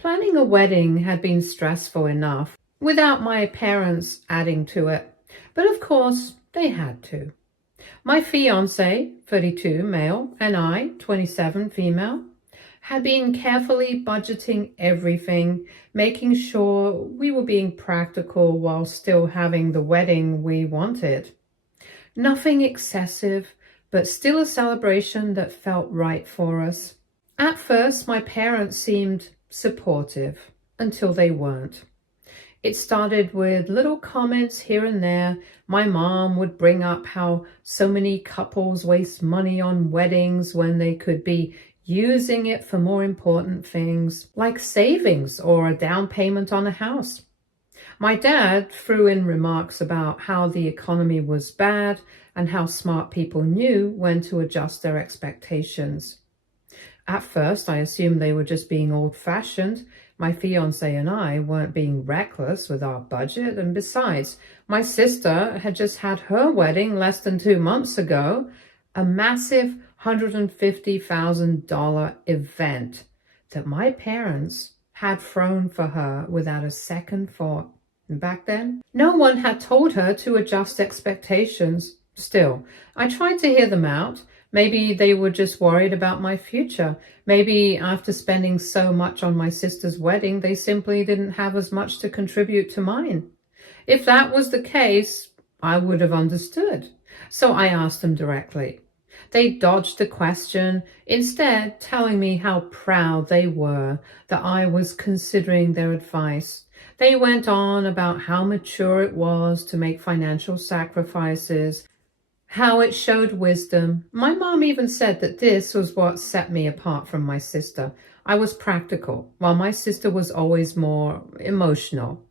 Planning a wedding had been stressful enough without my parents adding to it, but of course they had to. My fiancé, 32 male, and I, 27 female, had been carefully budgeting everything, making sure we were being practical while still having the wedding we wanted. Nothing excessive, but still a celebration that felt right for us. At first, my parents seemed supportive until they weren't. It started with little comments here and there. My mom would bring up how so many couples waste money on weddings when they could be using it for more important things, like savings or a down payment on a house. My dad threw in remarks about how the economy was bad and how smart people knew when to adjust their expectations. At first, I assumed they were just being old-fashioned. My fiancé and I weren't being reckless with our budget, and besides, my sister had just had her wedding less than 2 months ago, a massive $150,000 event that my parents had thrown for her without a second thought. And back then, no one had told her to adjust expectations. Still, I tried to hear them out. Maybe they were just worried about my future. Maybe after spending so much on my sister's wedding, they simply didn't have as much to contribute to mine. If that was the case, I would have understood. So I asked them directly. They dodged the question, instead telling me how proud they were that I was considering their advice. They went on about how mature it was to make financial sacrifices, how it showed wisdom. My mom even said that this was what set me apart from my sister. I was practical, while my sister was always more emotional.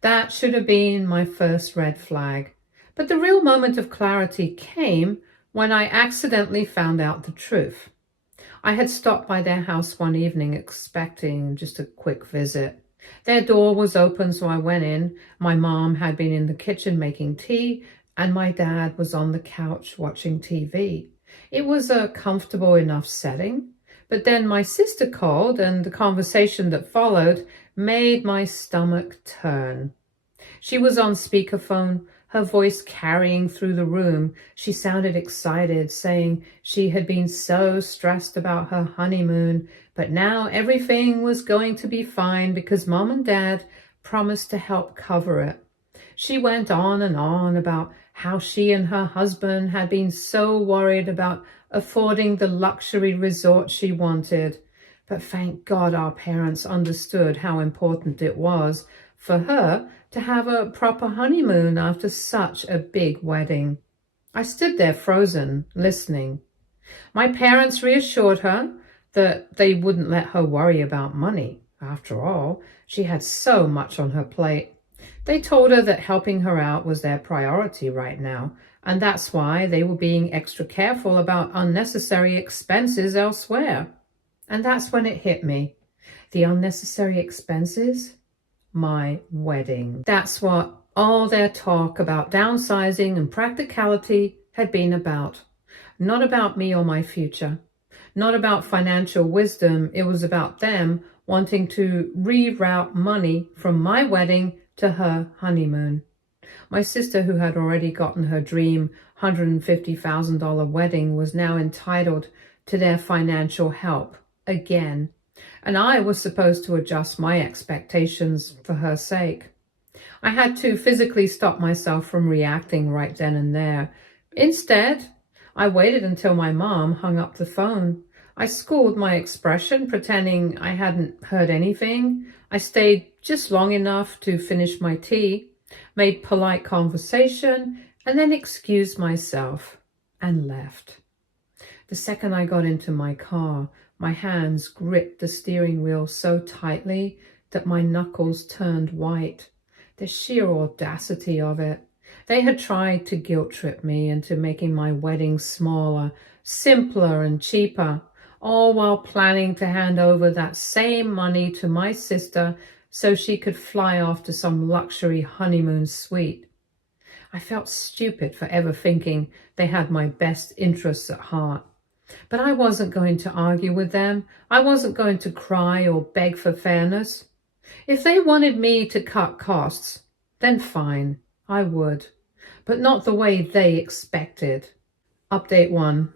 That should have been my first red flag. But the real moment of clarity came when I accidentally found out the truth. I had stopped by their house one evening expecting just a quick visit. Their door was open, so I went in. My mom had been in the kitchen making tea, and my dad was on the couch watching TV. It was a comfortable enough setting, but then my sister called, and the conversation that followed made my stomach turn. She was on speakerphone, her voice carrying through the room. She sounded excited, saying she had been so stressed about her honeymoon, but now everything was going to be fine because Mom and Dad promised to help cover it. She went on and on about how she and her husband had been so worried about affording the luxury resort she wanted. But thank God our parents understood how important it was for her to have a proper honeymoon after such a big wedding. I stood there frozen, listening. My parents reassured her that they wouldn't let her worry about money. After all, she had so much on her plate. They told her that helping her out was their priority right now, and that's why they were being extra careful about unnecessary expenses elsewhere. And that's when it hit me. The unnecessary expenses? My wedding. That's what all their talk about downsizing and practicality had been about. Not about me or my future. Not about financial wisdom. It was about them wanting to reroute money from my wedding to her honeymoon. My sister, who had already gotten her dream $150,000 wedding, was now entitled to their financial help again, and I was supposed to adjust my expectations for her sake. I had to physically stop myself from reacting right then and there. Instead, I waited until my mom hung up the phone. I schooled my expression, pretending I hadn't heard anything. I stayed just long enough to finish my tea, made polite conversation, and then excused myself and left. The second I got into my car, my hands gripped the steering wheel so tightly that my knuckles turned white. The sheer audacity of it. They had tried to guilt-trip me into making my wedding smaller, simpler, and cheaper, all while planning to hand over that same money to my sister so she could fly off to some luxury honeymoon suite. I felt stupid for ever thinking they had my best interests at heart. But I wasn't going to argue with them. I wasn't going to cry or beg for fairness. If they wanted me to cut costs, then fine, I would. But not the way they expected. Update 1.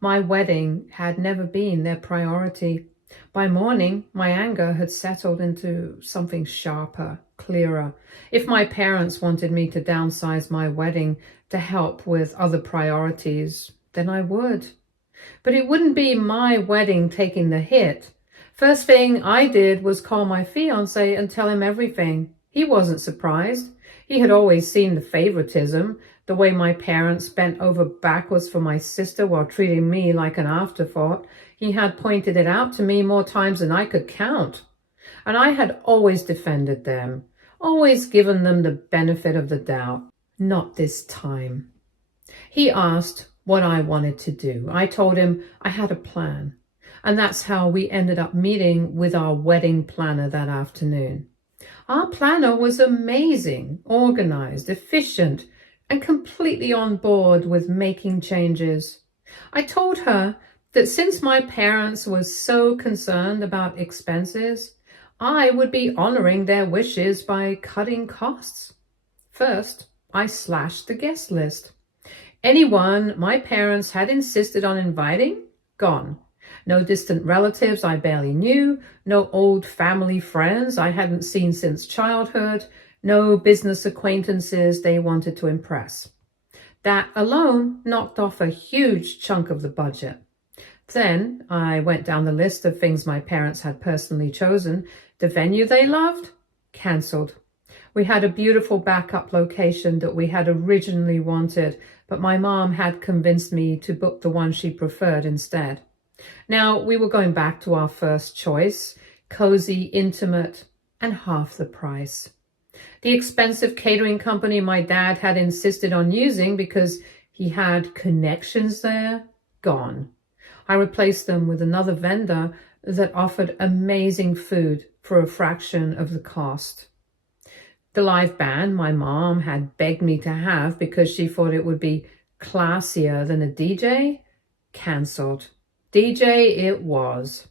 My wedding had never been their priority. By morning, my anger had settled into something sharper, clearer. If my parents wanted me to downsize my wedding to help with other priorities, then I would. But it wouldn't be my wedding taking the hit. First thing I did was call my fiancé and tell him everything. He wasn't surprised. He had always seen the favoritism, the way my parents bent over backwards for my sister while treating me like an afterthought. He had pointed it out to me more times than I could count. And I had always defended them, always given them the benefit of the doubt. Not this time. He asked what I wanted to do. I told him I had a plan. And that's how we ended up meeting with our wedding planner that afternoon. Our planner was amazing, organized, efficient, and completely on board with making changes. I told her that since my parents were so concerned about expenses, I would be honoring their wishes by cutting costs. First, I slashed the guest list. Anyone my parents had insisted on inviting, gone. No distant relatives I barely knew, no old family friends I hadn't seen since childhood, no business acquaintances they wanted to impress. That alone knocked off a huge chunk of the budget. Then I went down the list of things my parents had personally chosen. The venue they loved? Cancelled. We had a beautiful backup location that we had originally wanted, but my mom had convinced me to book the one she preferred instead. Now, we were going back to our first choice, cozy, intimate, and half the price. The expensive catering company my dad had insisted on using because he had connections there, gone. I replaced them with another vendor that offered amazing food for a fraction of the cost. The live band my mom had begged me to have because she thought it would be classier than a DJ, cancelled. DJ it was.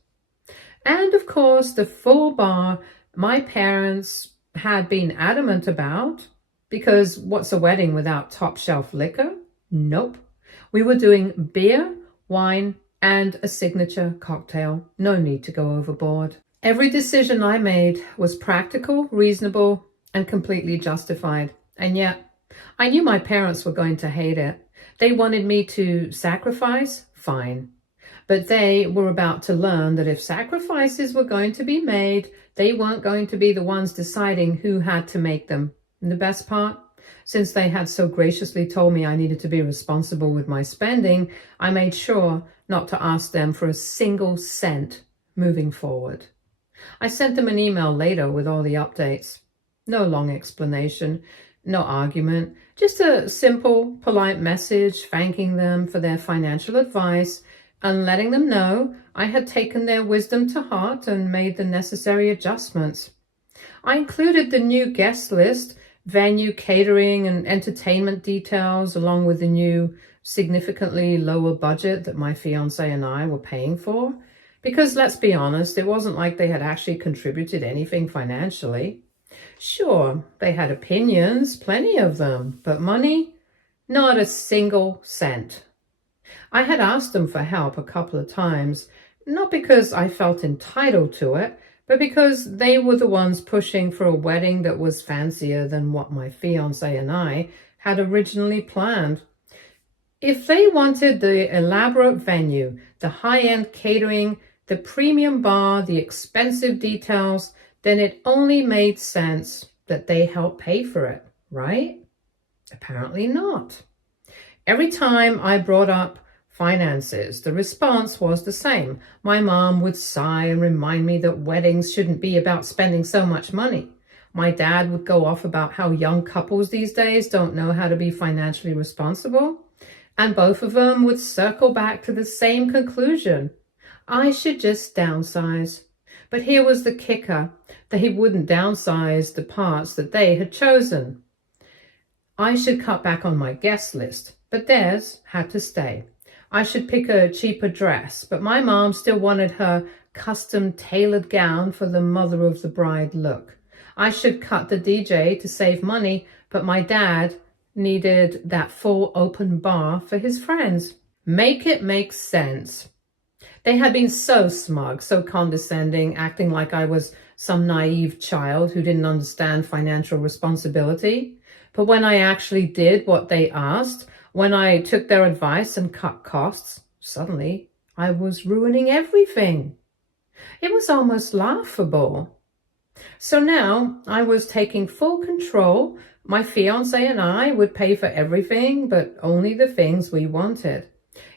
And of course, the full bar my parents had been adamant about, because what's a wedding without top shelf liquor? Nope. We were doing beer, wine, and a signature cocktail. No need to go overboard. Every decision I made was practical, reasonable, and completely justified. And yet, I knew my parents were going to hate it. They wanted me to sacrifice? Fine. But they were about to learn that if sacrifices were going to be made, they weren't going to be the ones deciding who had to make them. And the best part? Since they had so graciously told me I needed to be responsible with my spending, I made sure not to ask them for a single cent moving forward. I sent them an email later with all the updates. No long explanation, no argument, just a simple, polite message thanking them for their financial advice and letting them know I had taken their wisdom to heart and made the necessary adjustments. I included the new guest list, venue, catering, and entertainment details, along with the new, significantly lower budget that my fiancé and I were paying for. Because let's be honest, it wasn't like they had actually contributed anything financially. Sure, they had opinions, plenty of them, but money? Not a single cent. I had asked them for help a couple of times, not because I felt entitled to it, but because they were the ones pushing for a wedding that was fancier than what my fiancé and I had originally planned. If they wanted the elaborate venue, the high-end catering, the premium bar, the expensive details, then it only made sense that they help pay for it, right? Apparently not. Every time I brought up finances, the response was the same. My mom would sigh and remind me that weddings shouldn't be about spending so much money. My dad would go off about how young couples these days don't know how to be financially responsible. And both of them would circle back to the same conclusion. I should just downsize. But here was the kicker. They wouldn't downsize the parts that they had chosen. I should cut back on my guest list, but theirs had to stay. I should pick a cheaper dress, but my mom still wanted her custom tailored gown for the mother of the bride look. I should cut the DJ to save money, but my dad needed that full open bar for his friends. Make it make sense. They had been so smug, so condescending, acting like I was some naive child who didn't understand financial responsibility. But when I actually did what they asked, when I took their advice and cut costs, suddenly I was ruining everything. It was almost laughable. So now I was taking full control. My fiance and I would pay for everything, but only the things we wanted.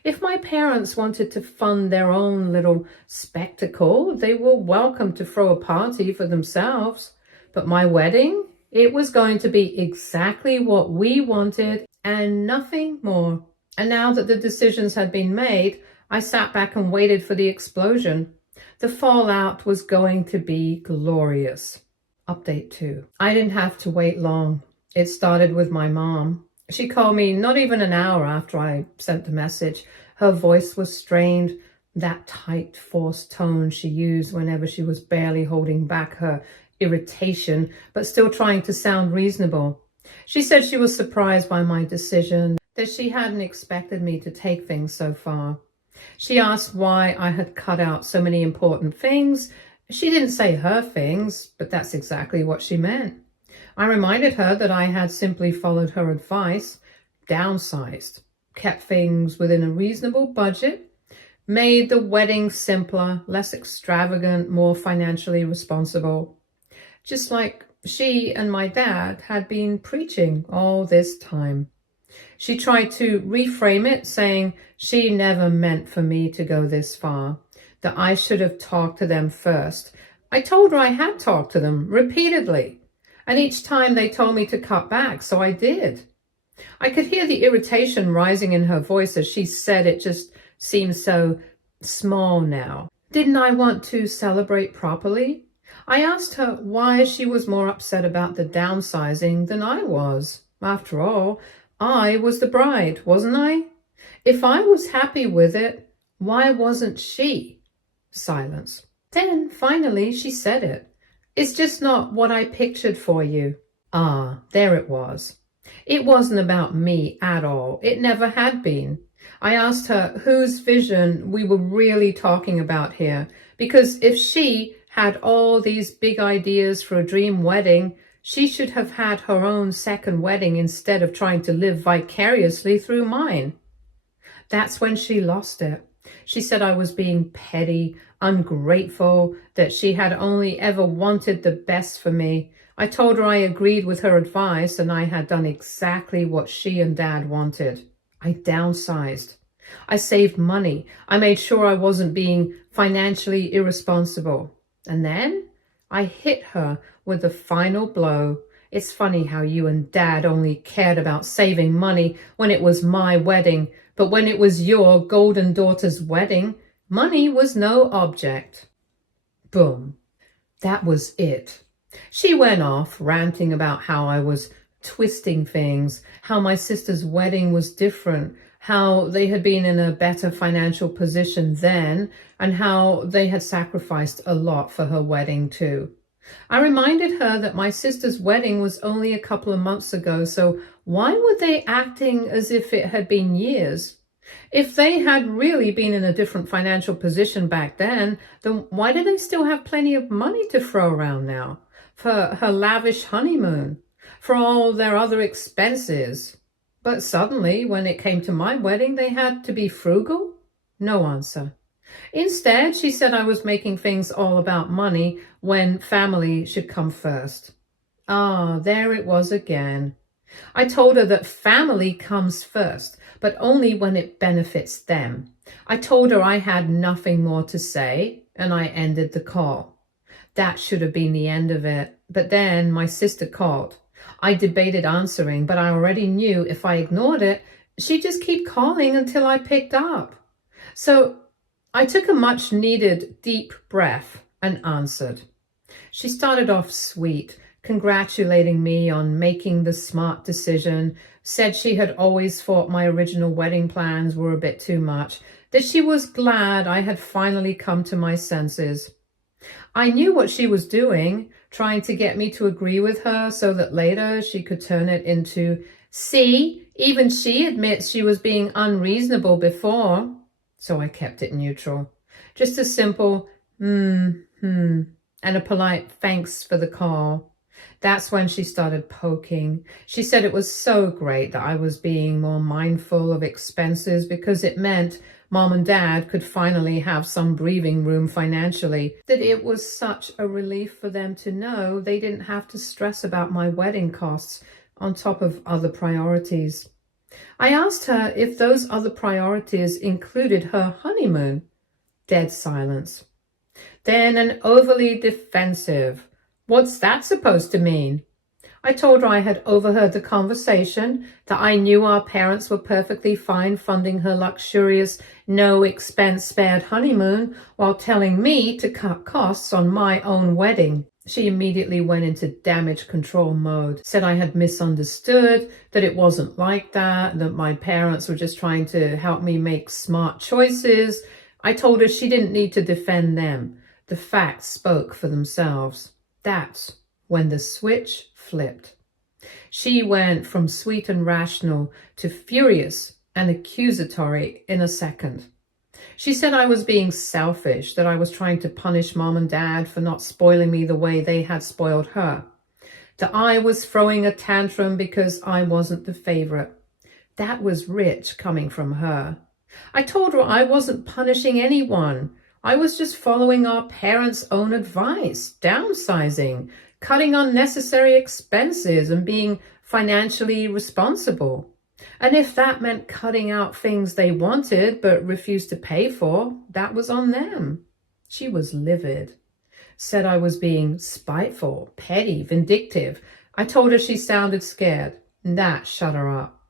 If my parents wanted to fund their own little spectacle, they were welcome to throw a party for themselves. But my wedding, it was going to be exactly what we wanted and nothing more. And now that the decisions had been made, I sat back and waited for the explosion. The fallout was going to be glorious. Update 2. I didn't have to wait long. It started with my mom. She called me not even an hour after I sent the message. Her voice was strained, that tight, forced tone she used whenever she was barely holding back her irritation, but still trying to sound reasonable. She said she was surprised by my decision, that she hadn't expected me to take things so far. She asked why I had cut out so many important things. She didn't say her things, but that's exactly what she meant. I reminded her that I had simply followed her advice, downsized, kept things within a reasonable budget, made the wedding simpler, less extravagant, more financially responsible. Just like she and my dad had been preaching all this time. She tried to reframe it, saying she never meant for me to go this far, that I should have talked to them first. I told her I had talked to them repeatedly. And each time they told me to cut back, so I did. I could hear the irritation rising in her voice as she said it just seemed so small now. Didn't I want to celebrate properly? I asked her why she was more upset about the downsizing than I was. After all, I was the bride, wasn't I? If I was happy with it, why wasn't she? Silence. Then finally she said it. It's just not what I pictured for you. Ah, there it was. It wasn't about me at all. It never had been. I asked her whose vision we were really talking about here, because if she had all these big ideas for a dream wedding, she should have had her own second wedding instead of trying to live vicariously through mine. That's when she lost it. She said I was being petty, ungrateful, that she had only ever wanted the best for me. I told her I agreed with her advice and I had done exactly what she and Dad wanted. I downsized. I saved money. I made sure I wasn't being financially irresponsible. And then I hit her with the final blow. It's funny how you and Dad only cared about saving money when it was my wedding, but when it was your golden daughter's wedding, money was no object. Boom. That was it. She went off ranting about how I was twisting things, how my sister's wedding was different, how they had been in a better financial position then, and how they had sacrificed a lot for her wedding too. I reminded her that my sister's wedding was only a couple of months ago, so why were they acting as if it had been years? If they had really been in a different financial position back then why do they still have plenty of money to throw around now? For her lavish honeymoon, for all their other expenses. But suddenly, when it came to my wedding, they had to be frugal? No answer. Instead, she said I was making things all about money when family should come first. Ah, there it was again. I told her that family comes first, but only when it benefits them. I told her I had nothing more to say, and I ended the call. That should have been the end of it, but then my sister called. I debated answering, but I already knew if I ignored it, she'd just keep calling until I picked up. So I took a much-needed deep breath and answered. She started off sweet, congratulating me on making the smart decision, said she had always thought my original wedding plans were a bit too much, that she was glad I had finally come to my senses. I knew what she was doing, trying to get me to agree with her so that later she could turn it into, see, even she admits she was being unreasonable before. So I kept it neutral. Just a simple, and a polite thanks for the call. That's when she started poking. She said it was so great that I was being more mindful of expenses because it meant Mom and Dad could finally have some breathing room financially, that it was such a relief for them to know they didn't have to stress about my wedding costs on top of other priorities. I asked her if those other priorities included her honeymoon. Dead silence. Then an overly defensive, what's that supposed to mean? I told her I had overheard the conversation, that I knew our parents were perfectly fine funding her luxurious, no-expense-spared honeymoon while telling me to cut costs on my own wedding. She immediately went into damage control mode, said I had misunderstood, that it wasn't like that my parents were just trying to help me make smart choices. I told her she didn't need to defend them. The facts spoke for themselves. That's when the switch flipped. She went from sweet and rational to furious and accusatory in a second. She said I was being selfish, that I was trying to punish Mom and Dad for not spoiling me the way they had spoiled her, that I was throwing a tantrum because I wasn't the favorite. That was rich coming from her. I told her I wasn't punishing anyone. I was just following our parents' own advice, downsizing, cutting unnecessary expenses and being financially responsible. And if that meant cutting out things they wanted but refused to pay for, that was on them. She was livid. Said I was being spiteful, petty, vindictive. I told her she sounded scared. That shut her up.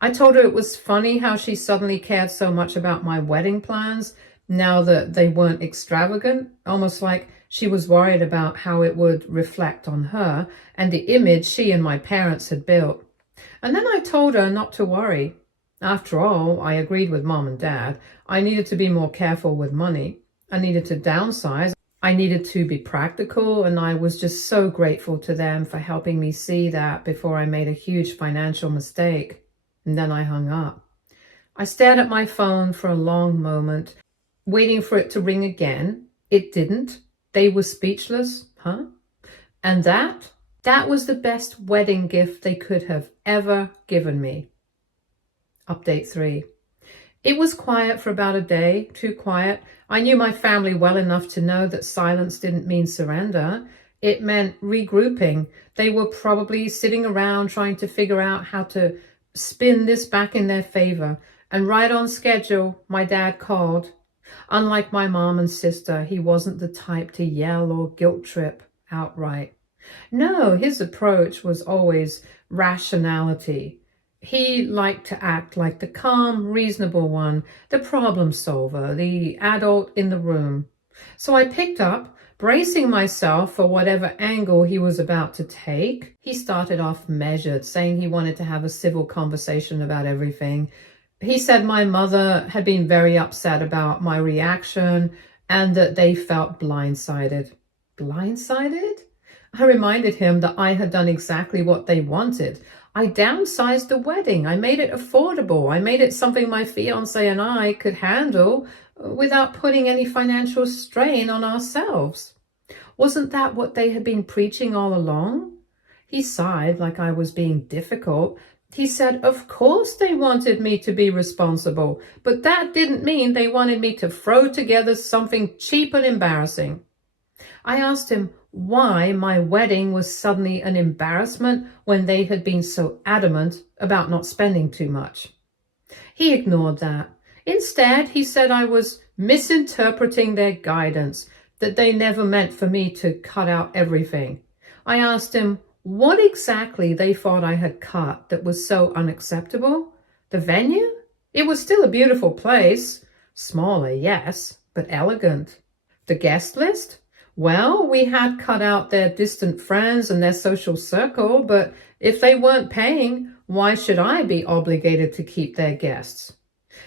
I told her it was funny how she suddenly cared so much about my wedding plans now that they weren't extravagant, almost like she was worried about how it would reflect on her and the image she and my parents had built. And then I told her not to worry. After all, I agreed with Mom and Dad. I needed to be more careful with money. I needed to downsize. I needed to be practical, and I was just so grateful to them for helping me see that before I made a huge financial mistake. And then I hung up. I stared at my phone for a long moment, waiting for it to ring again. It didn't. They were speechless. Huh? And that was the best wedding gift they could have ever given me. Update 3. It was quiet for about a day, too quiet. I knew my family well enough to know that silence didn't mean surrender. It meant regrouping. They were probably sitting around trying to figure out how to spin this back in their favor. And right on schedule, my dad called. Unlike my mom and sister, he wasn't the type to yell or guilt trip outright. No, his approach was always rationality. He liked to act like the calm, reasonable one, the problem solver, the adult in the room. So I picked up, bracing myself for whatever angle he was about to take. He started off measured, saying he wanted to have a civil conversation about everything. He said my mother had been very upset about my reaction and that they felt blindsided. Blindsided? I reminded him that I had done exactly what they wanted. I downsized the wedding. I made it affordable. I made it something my fiancé and I could handle without putting any financial strain on ourselves. Wasn't that what they had been preaching all along? He sighed like I was being difficult. He said, of course they wanted me to be responsible, but that didn't mean they wanted me to throw together something cheap and embarrassing. I asked him why my wedding was suddenly an embarrassment when they had been so adamant about not spending too much. He ignored that. Instead, he said I was misinterpreting their guidance, that they never meant for me to cut out everything. I asked him what exactly they thought I had cut that was so unacceptable. The venue? It was still a beautiful place. Smaller, yes, but elegant. The guest list? Well, we had cut out their distant friends and their social circle, but if they weren't paying, why should I be obligated to keep their guests?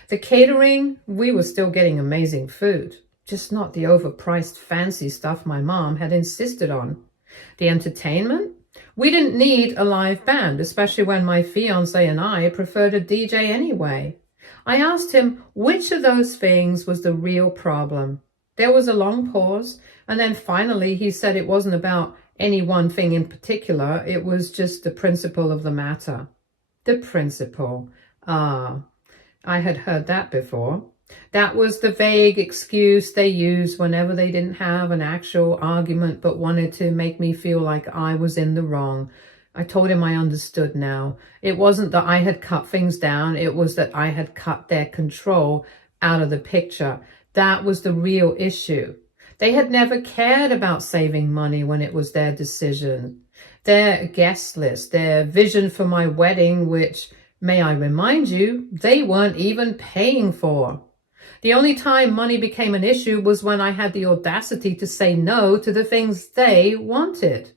The catering, we were still getting amazing food, just not the overpriced fancy stuff my mom had insisted on. The entertainment, we didn't need a live band, especially when my fiance and I preferred a DJ anyway. I asked him which of those things was the real problem. There was a long pause, and then finally he said it wasn't about any one thing in particular, it was just the principle of the matter. The principle. Ah, I had heard that before. That was the vague excuse they used whenever they didn't have an actual argument but wanted to make me feel like I was in the wrong. I told him I understood now. It wasn't that I had cut things down, it was that I had cut their control out of the picture. That was the real issue. They had never cared about saving money when it was their decision. Their guest list, their vision for my wedding, which, may I remind you, they weren't even paying for. The only time money became an issue was when I had the audacity to say no to the things they wanted.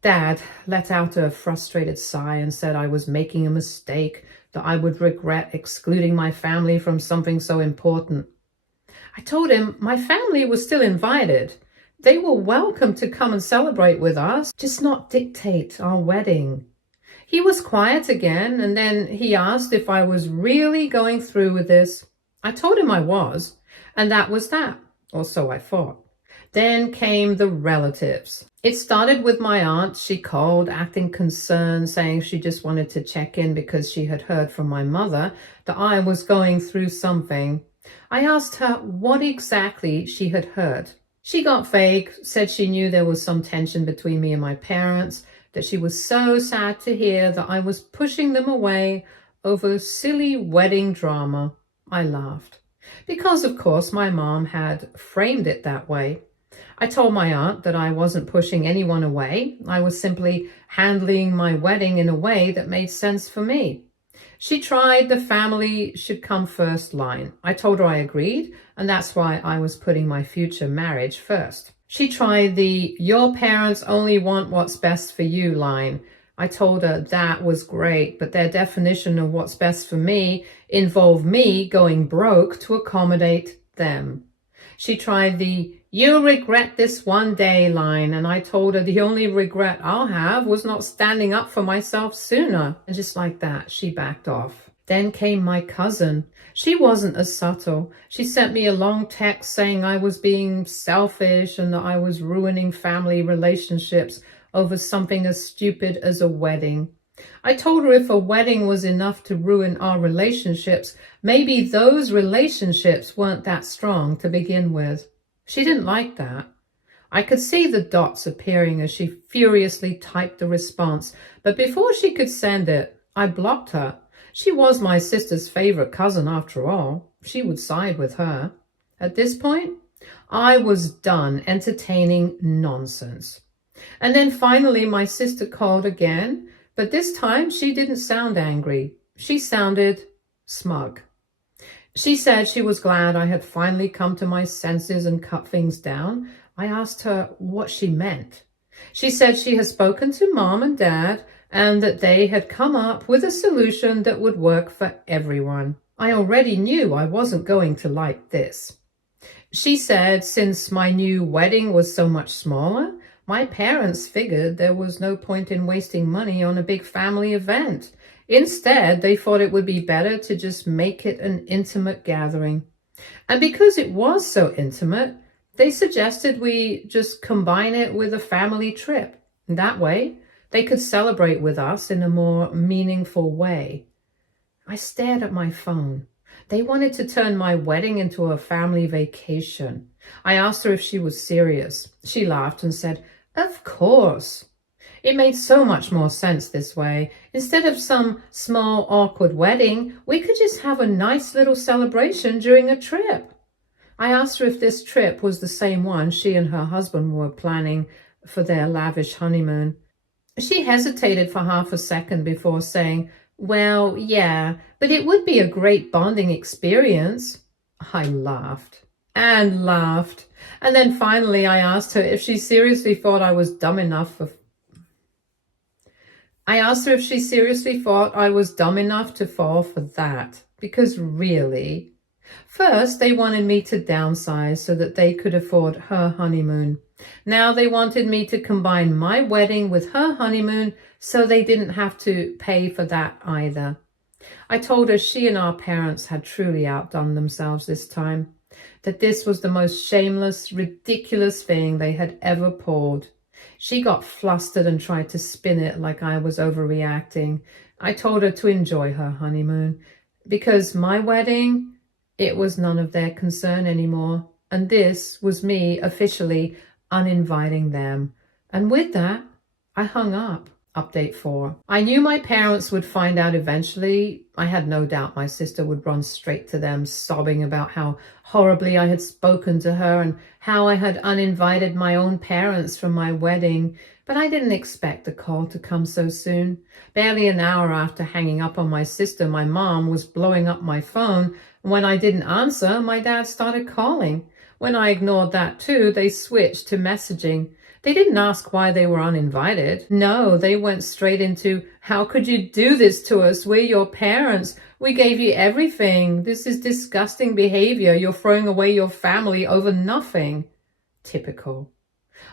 Dad let out a frustrated sigh and said I was making a mistake, that I would regret excluding my family from something so important. I told him my family was still invited. They were welcome to come and celebrate with us, just not dictate our wedding. He was quiet again, and then he asked if I was really going through with this. I told him I was, and that was that, or so I thought. Then came the relatives. It started with my aunt. She called, acting concerned, saying she just wanted to check in because she had heard from my mother that I was going through something. I asked her what exactly she had heard. She got vague, said she knew there was some tension between me and my parents, that she was so sad to hear that I was pushing them away over silly wedding drama. I laughed, because of course my mom had framed it that way. I told my aunt that I wasn't pushing anyone away. I was simply handling my wedding in a way that made sense for me. She tried the family should come first line. I told her I agreed, and that's why I was putting my future marriage first. She tried the your parents only want what's best for you line. I told her that was great, but their definition of what's best for me involved me going broke to accommodate them. She tried the you'll regret this one day line, and I told her the only regret I'll have was not standing up for myself sooner. And just like that, she backed off. Then came my cousin. She wasn't as subtle. She sent me a long text saying I was being selfish and that I was ruining family relationships over something as stupid as a wedding. I told her if a wedding was enough to ruin our relationships, maybe those relationships weren't that strong to begin with. She didn't like that. I could see the dots appearing as she furiously typed the response, but before she could send it, I blocked her. She was my sister's favorite cousin after all. She would side with her. At this point, I was done entertaining nonsense. And then finally my sister called again, but this time she didn't sound angry. She sounded smug. She said she was glad I had finally come to my senses and cut things down. I asked her what she meant. She said she had spoken to Mom and Dad and that they had come up with a solution that would work for everyone. I already knew I wasn't going to like this. She said since my new wedding was so much smaller, my parents figured there was no point in wasting money on a big family event. Instead, they thought it would be better to just make it an intimate gathering. And because it was so intimate, they suggested we just combine it with a family trip. That way, they could celebrate with us in a more meaningful way. I stared at my phone. They wanted to turn my wedding into a family vacation. I asked her if she was serious. She laughed and said, "Of course." It made so much more sense this way. Instead of some small, awkward wedding, we could just have a nice little celebration during a trip. I asked her if this trip was the same one she and her husband were planning for their lavish honeymoon. She hesitated for half a second before saying, "Well, yeah, but it would be a great bonding experience." I laughed. and laughed. And then finally I asked her if she seriously thought I was dumb enough to fall for that. Because really, first they wanted me to downsize so that they could afford her honeymoon. Now they wanted me to combine my wedding with her honeymoon so they didn't have to pay for that either. I told her she and our parents had truly outdone themselves this time, that this was the most shameless, ridiculous thing they had ever pulled. She got flustered and tried to spin it like I was overreacting. I told her to enjoy her honeymoon, because my wedding, it was none of their concern anymore. And this was me officially uninviting them. And with that, I hung up. Update 4. I knew my parents would find out eventually. I had no doubt my sister would run straight to them, sobbing about how horribly I had spoken to her and how I had uninvited my own parents from my wedding. But I didn't expect the call to come so soon. Barely an hour after hanging up on my sister, my mom was blowing up my phone. When I didn't answer, my dad started calling. When I ignored that too, they switched to messaging. They didn't ask why they were uninvited. No, they went straight into, how could you do this to us? We're your parents. We gave you everything. This is disgusting behavior. You're throwing away your family over nothing. Typical.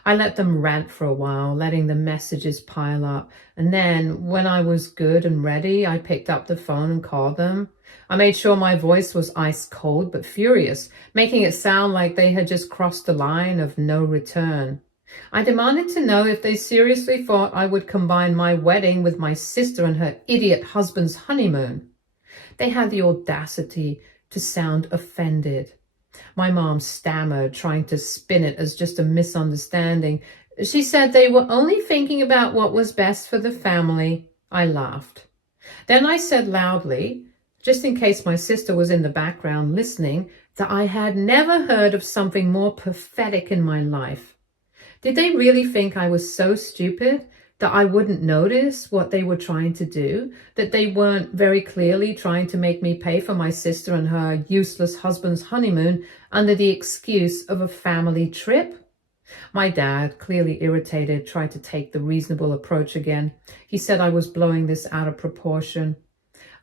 I let them rant for a while, letting the messages pile up. And then, when I was good and ready, I picked up the phone and called them. I made sure my voice was ice cold but furious, making it sound like they had just crossed the line of no return. I demanded to know if they seriously thought I would combine my wedding with my sister and her idiot husband's honeymoon. They had the audacity to sound offended. My mom stammered, trying to spin it as just a misunderstanding. She said they were only thinking about what was best for the family. I laughed. Then I said loudly, just in case my sister was in the background listening, that I had never heard of something more pathetic in my life. Did they really think I was so stupid that I wouldn't notice what they were trying to do? That they weren't very clearly trying to make me pay for my sister and her useless husband's honeymoon under the excuse of a family trip? My dad, clearly irritated, tried to take the reasonable approach again. He said I was blowing this out of proportion.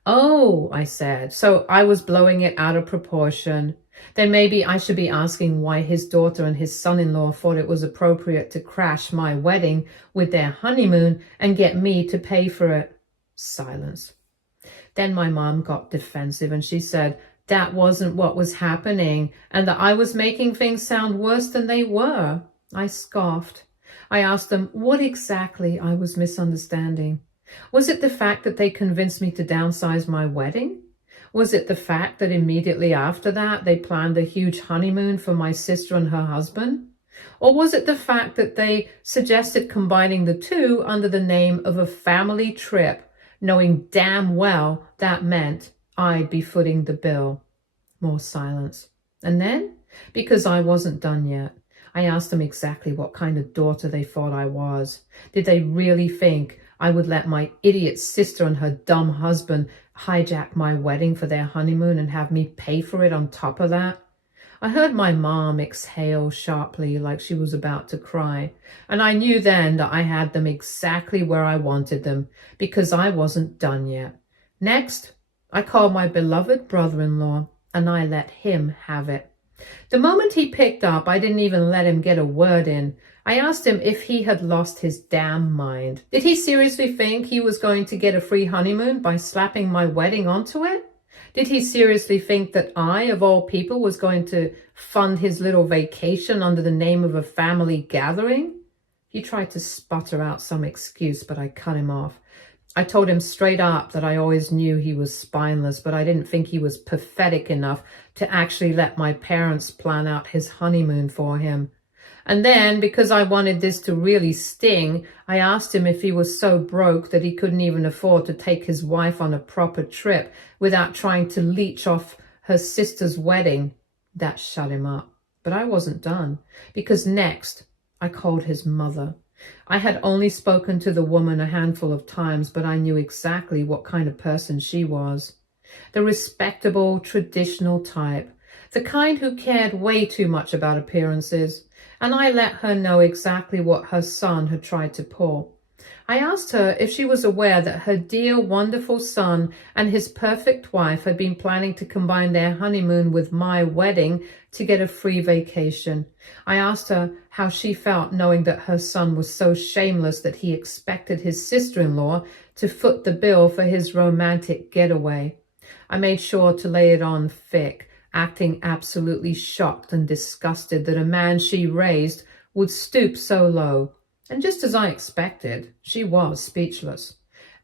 Oh, I said, so I was blowing it out of proportion. Then maybe I should be asking why his daughter and his son-in-law thought it was appropriate to crash my wedding with their honeymoon and get me to pay for it. Silence. Then my mom got defensive and she said that wasn't what was happening and that I was making things sound worse than they were. I scoffed. I asked them what exactly I was misunderstanding. Was it the fact that they convinced me to downsize my wedding? Was it the fact that immediately after that they planned a huge honeymoon for my sister and her husband? Or was it the fact that they suggested combining the two under the name of a family trip, knowing damn well that meant I'd be footing the bill? More silence. And then, because I wasn't done yet, I asked them exactly what kind of daughter they thought I was. Did they really think I would let my idiot sister and her dumb husband hijack my wedding for their honeymoon and have me pay for it on top of that? I heard my mom exhale sharply like she was about to cry, and I knew then that I had them exactly where I wanted them because I wasn't done yet. Next, I called my beloved brother-in-law and I let him have it. The moment he picked up, I didn't even let him get a word in. I asked him if he had lost his damn mind. Did he seriously think he was going to get a free honeymoon by slapping my wedding onto it? Did he seriously think that I, of all people, was going to fund his little vacation under the name of a family gathering? He tried to sputter out some excuse, but I cut him off. I told him straight up that I always knew he was spineless, but I didn't think he was pathetic enough to actually let my parents plan out his honeymoon for him. And then, because I wanted this to really sting, I asked him if he was so broke that he couldn't even afford to take his wife on a proper trip without trying to leech off her sister's wedding. That shut him up. But I wasn't done, because next I called his mother. I had only spoken to the woman a handful of times, but I knew exactly what kind of person she was. The respectable, traditional type. the kind who cared way too much about appearances, and I let her know exactly what her son had tried to pull. I asked her if she was aware that her dear, wonderful son and his perfect wife had been planning to combine their honeymoon with my wedding to get a free vacation. I asked her how she felt knowing that her son was so shameless that he expected his sister-in-law to foot the bill for his romantic getaway. I made sure to lay it on thick, acting absolutely shocked and disgusted that a man she raised would stoop so low. And just as I expected, she was speechless,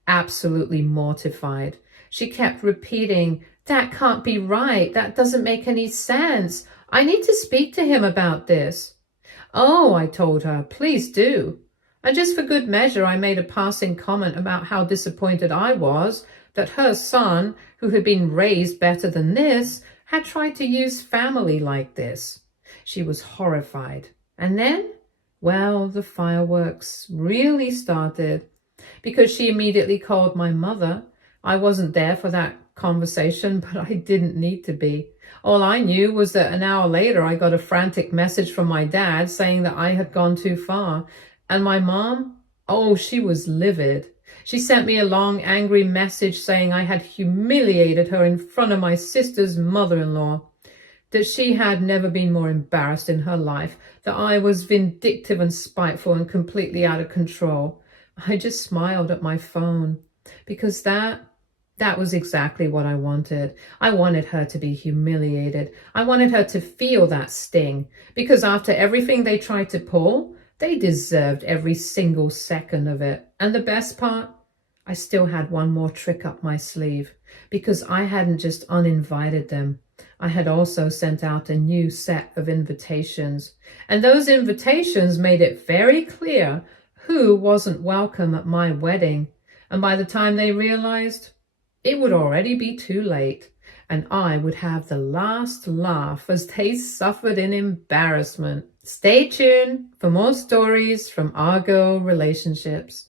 absolutely mortified. She kept repeating, "That can't be right. That doesn't make any sense. I need to speak to him about this." "Oh," I told her, "please do." And just for good measure, I made a passing comment about how disappointed I was that her son, who had been raised better than this, had tried to use family like this. She was horrified. And then, well, the fireworks really started, because she immediately called my mother. I wasn't there for that conversation, but I didn't need to be. All I knew was that an hour later, I got a frantic message from my dad saying that I had gone too far. And my mom, oh, she was livid. She sent me a long, angry message saying I had humiliated her in front of my sister's mother-in-law, that she had never been more embarrassed in her life, that I was vindictive and spiteful and completely out of control. I just smiled at my phone, because that was exactly what I wanted. I wanted her to be humiliated. I wanted her to feel that sting, because after everything they tried to pull, they deserved every single second of it. And the best part, I still had one more trick up my sleeve, because I hadn't just uninvited them. I had also sent out a new set of invitations. And those invitations made it very clear who wasn't welcome at my wedding. And by the time they realized, it would already be too late, and I would have the last laugh as they suffered in embarrassment. Stay tuned for more stories from our girl relationships.